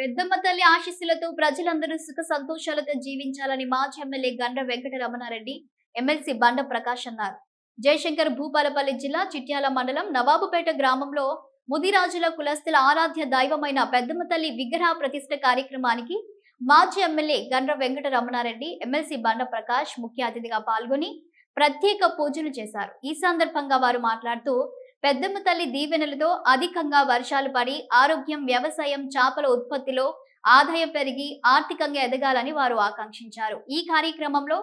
పెద్దమ్మ తల్లి ఆశీస్సులతో ప్రజలందరూ సుఖ సంతోషాలతో జీవించాలని మాజీ ఎమ్మెల్యే గండ్ర వెంకట రమణారెడ్డి, ఎమ్మెల్సీ బండ ప్రకాష్ అన్నారు. జయశంకర్ భూపాలపల్లి జిల్లా చిట్యాల మండలం నవాబుపేట గ్రామంలో ముదిరాజుల కులస్తుల ఆరాధ్య దైవమైన పెద్దమ్మ తల్లి విగ్రహ ప్రతిష్ఠ కార్యక్రమానికి మాజీ ఎమ్మెల్యే గండ్ర వెంకట రమణారెడ్డి, ఎమ్మెల్సీ బండ ప్రకాష్ ముఖ్య అతిథిగా పాల్గొని ప్రత్యేక పూజలు చేశారు. ఈ సందర్భంగా వారు మాట్లాడుతూ పెద్దమ్మ తల్లి దీవెనలతో అధికంగా వర్షాలు పడి ఆరోగ్యం, వ్యవసాయం, చేపల ఉత్పత్తిలో ఆదాయం పెరిగి ఆర్థికంగా ఎదగాలని వారు ఆకాంక్షించారు. ఈ కార్యక్రమంలో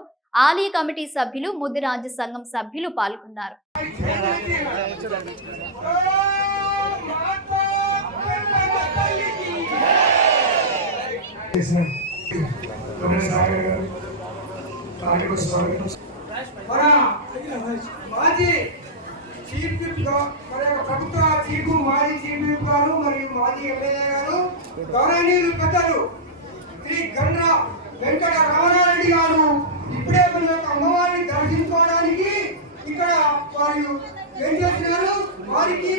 ఆలయ కమిటీ సభ్యులు, ముదిరాజు సంఘం సభ్యులు పాల్గొన్నారు. చీఫ్ విప్ ప్రభుత్వ చీఫ్ మాజీ చీఫ్ విప్ గారు మరియు మాజీ ఎమ్మెల్యే గారు, గౌరవనీయులు పెద్దలు శ్రీ గండ్ర వెంకట రమణారెడ్డి గారు ఇప్పుడే మన యొక్క అమ్మవారిని దర్శించుకోవడానికి ఇక్కడ వారు ఏం చేస్తున్నారు, వారికి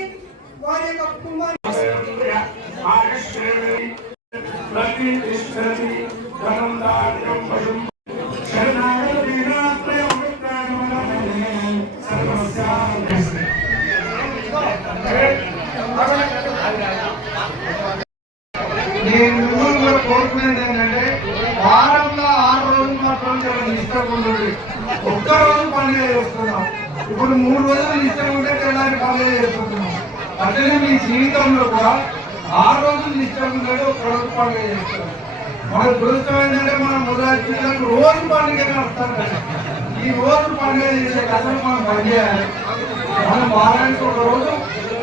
వారి యొక్క కుటుంబాన్ని నేను కోరుకునేది ఏంటంటే వారంలో 6 రోజులు మాత్రం చాలా ఇష్టం ఉంటుంది. ఒక్క రోజు పండుగ చేసుకున్నాం. ఇప్పుడు 3 రోజులు ఇష్టం ఉంటే తెల్లారి పండుగ చేసుకుంటున్నాం. అట్లనే మీ జీవితంలో కూడా 6 రోజులు ఇష్టం ఉంటే ఒక్క రోజు పండుగ చేస్తున్నాం. మనకు దురదృష్టం ఏంటంటే మనం మొదటి రోజు పండుగ వస్తాం కదా. ఈ రోజు పండుగ చేసే కథలు మనం పనిచేయాలి. మనం వారానికి ఒక రోజు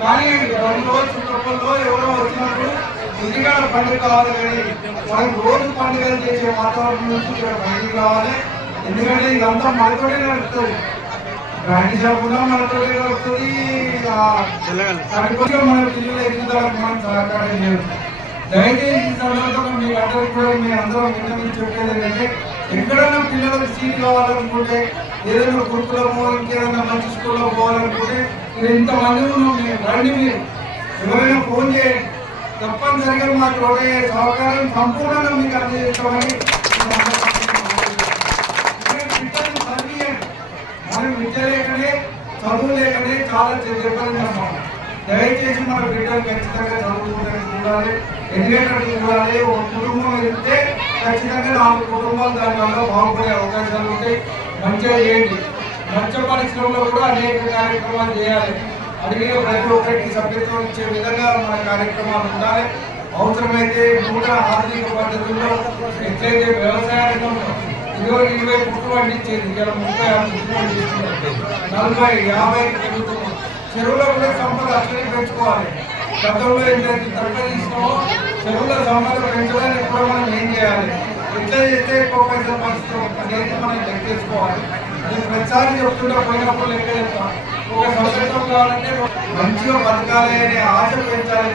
కానీ 2 రోజులు చుట్టపల్లో ఎవరో వచ్చినప్పుడు ఇంటికాడ పండుగ కావాలి. కానీ మనకు రోజు పండుగలు చేసే వాతావరణం నుంచి ఇక్కడ బయటికి కావాలి. ఎందుకంటే ఇదంతా మనతోనే నడుస్తుంది. బ్రాండ్ షాప్ కూడా మనతోనే నడుస్తుంది. మన పిల్లలు ఎదుగుదలకు మనం సహకారం చేయాలి. దయచేసి ఈ సందర్భంగా మీ అందరికీ కూడా మీ అందరం విన్నవించి చెప్పేది ఏంటంటే ఎక్కడైనా పిల్లలకు సీట్ కావాలనుకుంటే, ఏదైనా గురుకులమో ఇంకేదైనా మంచి స్కూల్లో పోవాలనుకుంటే మీరు ఇంతమంది ఉన్నాం. మీరు రండి, మీరు ఎవరైనా ఫోన్ చేయండి. తప్పనిసరిగా మా తోడయ్యే సహకారం సంపూర్ణంగా మీకు అందజేస్తామని మనం విద్య లేకనే, చదువు లేకనే చాలా చెప్పని చెప్పాం. దయచేసి మన బిడ్డలు ఖచ్చితంగా చదువుకుంటానికి చూడాలి, ఎడ్యుకేటెడ్ చూడాలి. ఒక కుటుంబం వెళ్తే ఖచ్చితంగా 4 కుటుంబాలు దానివల్ల బాగుపడే అవకాశాలు ఉంటాయి. మంచిగా చేయండి. మత్స్య పరిశ్రమలో కూడా అనేక కార్యక్రమాలు చేయాలి. అడిగిన ప్రతి ఒక్కరికి సభ్యత్వం ఇచ్చే విధంగా మన కార్యక్రమాలు ఉండాలి. అవసరమైతే నూతన ఆర్థిక పద్ధతుల్లో ఎట్లయితే వ్యవసాయ రంగంలో 20 పుట్లు పండించేది ఇలా 36 పుట్లు పండిస్తున్నారు. 40, 50 పెరుగుతున్నాం. చెరువులో కూడా సంపద అట్లనే పెంచుకోవాలి. గతంలో ఏంటంటే తక్కువ తీసినామో చెరువుల సంపద పెంచడానికి కూడా మనం ఏం చేయాలి, ఎట్లా చేస్తే ఎక్కువ పైసలు పంచుతాం అనేది మనం లెక్కేసుకోవాలి. నేను ప్రతిసారి చెప్తుంటే పోయినప్పుడు లెక్క చెప్తాం. ఒక సంవత్సరం కావాలంటే మంచిగా బతకాలి అనే ఆశ పెంచాలి.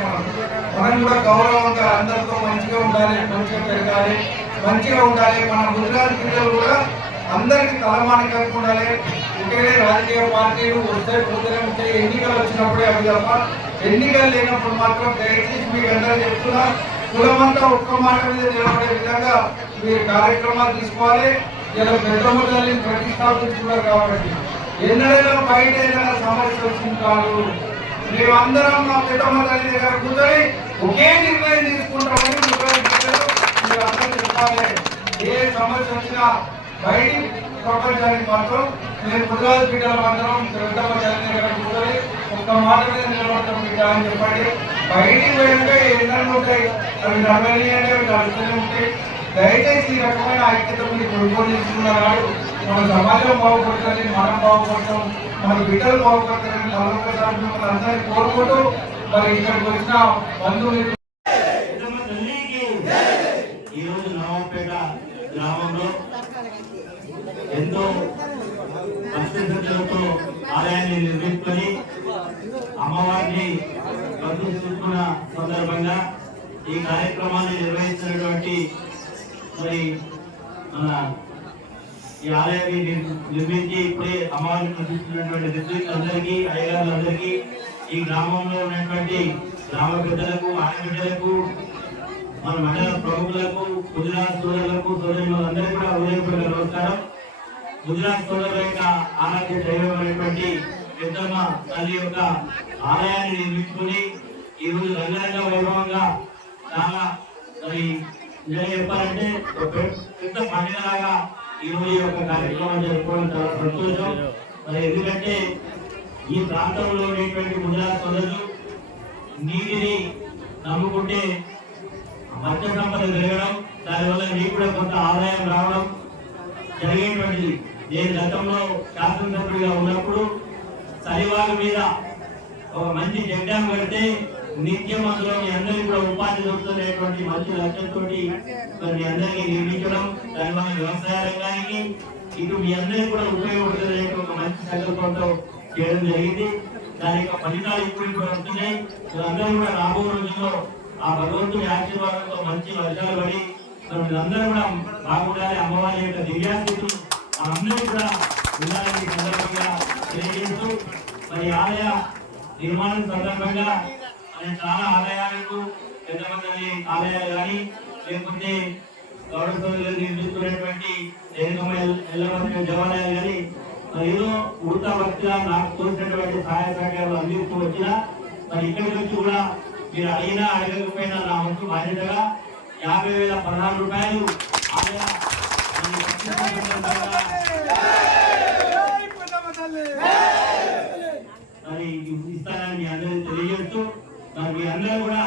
మనం కూడా గౌరవంగా అందరితో మంచిగా ఉండాలి, మంచిగా పెరగాలి, మంచిగా ఉండాలి. మన గుజరాత్ పిల్లలు కూడా అందరికి తలమానికంగా ఉండాలి. ఒకే రాజకీయ పార్టీలు వస్తే పోతూనే ఉంటాయి. ఎన్నికలు వచ్చినప్పుడే అవి తప్ప ఎన్నికలు లేనప్పుడు మాత్రం దయచేసి మీకు అందరూ చెప్తున్నా, కులమంతా ఒక్క మాట మీద నిలబడే విధంగా మీరు కార్యక్రమాలు తీసుకోవాలి. ఇలా పెద్దమ్మ తల్లిని ప్రతిష్టాపించుకున్నారు కాబట్టి ఎన్నడైనా బయట ఏదైనా సమస్య వచ్చింది కాదు. మేమందరం మా పెద్దమ్మ తల్లి దగ్గర కూర్చొని ఒకే నిర్ణయం తీసుకుంటామని మీరు అందరూ చెప్పాలి. ఏ సమస్య వచ్చినా బయట ప్రపంచానికి మాత్రం మేము గుజరాత్ బిడ్డల మాత్రం పెద్దమ్మ తల్లి దగ్గర కూర్చొని ఒక్క మాట మీద నిలబడతాం బిడ్డ అని చెప్పండి. బయటికి పోయాక ఎన్నెన్నో ఉంటాయి, అవి నడవని అనేవి నడుస్తూనే ఉంటాయి. దయచేసి ఈ రకమైన ఐక్యత మీరు రూపొందించుకున్నారు. మన సమాజం బాగుపడుతుంది, మనం బాగుపడతాం, మన బిడ్డలు బాగుపడతారని మరొకసారి మిమ్మల్ని అందరినీ కోరుకుంటూ మరి ఇక్కడికి వచ్చిన బంధువులు ఈరోజు నవాబుపేట గ్రామంలో ఎంతో భక్తిశ్రద్ధలతో ఆలయాన్ని నిర్మించుకొని అమ్మవారిని ప్రతిష్ఠించుకున్న సందర్భంగా ఈ కార్యక్రమాన్ని నిర్వహిస్తున్నటువంటి మరి మన ఈ ఆలయాన్ని నిర్మించి ఇప్పుడే అమ్మవారిని ప్రతిష్ఠిస్తున్నటువంటి వ్యక్తులందరికీ, అయ్యగారులందరికీ, ఈ గ్రామంలో ఉన్నటువంటి గ్రామ పెద్దలకు, ఆడబిడ్డలకు, మన మండల ప్రముఖులకు గుజరాత్ సోదరులకు సోదరులందరికీ కూడా హృదయపూర్వక నమస్కారం. గుజరాత్ సోదరుల యొక్క ఆరాధ్య దైవమైనటువంటి పెద్దమ్మ తల్లి యొక్క ఆలయాన్ని నిర్మించుకుని ఈ రోజు రంగరంగ వైభవంగా చాలా మరి చెప్పాలంటే పెద్ద పండుగలాగా ఈ రోజు యొక్క కార్యక్రమం జరుపుకోవడం చాలా సంతోషం. మరి ఎందుకంటే ఈ ప్రాంతంలో ఉండేటువంటి గుజరాత్ సోదరులు నీటిని నమ్ముకుంటే మత్స్య సంపద పెరగడం, దానివల్ల నీకు కూడా కొంత ఆదాయం రావడం జరిగేటువంటిది. నేను గతంలో శాసనసభ్యుడిగా ఉన్నప్పుడు సరివాగు మీద ఒక మంచి చెక్ డ్యామ్ కడితే నిత్యం అందులో మీ అందరికీ కూడా ఉపాధి దొరుకుతున్నటువంటి మంచి లక్ష్యంతో మీ అందరికీ నిర్మించడం, దానివల్ల వ్యవసాయ రంగానికి ఇటు మీ అందరికీ కూడా ఉపయోగపడుతున్న ఒక మంచి సంకల్పంతో చేయడం జరిగింది. దాని యొక్క ఫలితాలు ఇప్పుడు వస్తున్నాయి. అందరూ కూడా రాబో రోజుల్లో ఆ భగవంతుడి ఆశీర్వాదంతో మంచి వర్షాలు పడి అందరూ కూడా బాగుండాలి. అమ్మవారి యొక్క దివ్యాస్థితులు అందరూ కూడా ఉండాలని సందర్భంగా తెలియజేస్తూ మరి ఆలయ నిర్మాణం సందర్భంగా చాలా ఆలయాలకు పెద్దమంది ఆలయాలు కానీ లేకపోతే గౌరవ సోదరులు నిర్మిస్తున్నటువంటి ఎల్లమంది దేవాలయాలు కానీ ఏదో ఉడతా భక్తిగా నాకు తోచినటువంటి సహాయ సహకారాలు అందిస్తూ వచ్చినా మరి ఇక్కడికి వచ్చి కూడా మీరు అడిగినా అడగకపోయినా నా వంతు బాధ్యతగా 50,016 రూపాయలు ఆలయ మరి ఇస్తానని మీ అందరికీ తెలియజేస్తూ మరి మీ అందరూ కూడా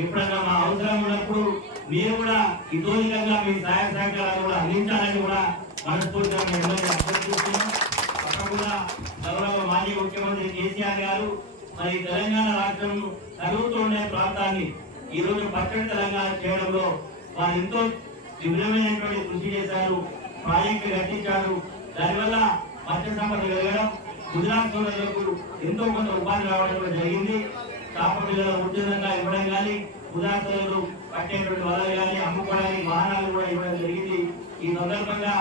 ఎప్పుడన్నా మా అవసరం ఉన్నప్పుడు మీరు కూడా ఇతోధికంగా మీ సహాయ సహకారాలు కూడా అందించాలని కూడా మనస్ఫూర్తిగా మీ అందరికీ అభ్యర్థిస్తున్నాం. తప్పకుండా గౌరవ మాజీ ముఖ్యమంత్రి కేసీఆర్ గారు మరి తెలంగాణ రాష్ట్రం చదువుతూ ఉండే ప్రాంతాన్ని ఈ రోజు పచ్చడి తెలంగాణ చేయడంలో వారు ఎంతో విభిన్నమైనటువంటి కృషి చేశారు. ప్రాజెక్టు కట్టించారు. దానివల్ల మత్స్య సంపద పెరగడం, గుజరాత్ సోదరులకు ఎంతో కొంత ఉపాధి రావడం జరిగింది. చేప పిల్లల ఉద్యోగంగా ఇవ్వడం కానీ, గుజరాత్ సోదరులు పట్టేటువంటి వలలు కానీ అమ్ముకోవడానికి వాహనాలు కూడా ఇవ్వడం జరిగింది. ఈ సందర్భంగా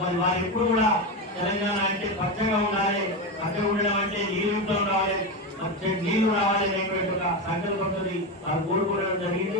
మరి వారు ఎప్పుడు కూడా తెలంగాణ అంటే పచ్చగా ఉండాలి, పచ్చగా ఉండడం అంటే నీళ్ళు రావాలి, నీళ్లు రావాలి అనేటువంటి ఒక సంకల్పంతో వారు కోరుకోవడం జరిగింది.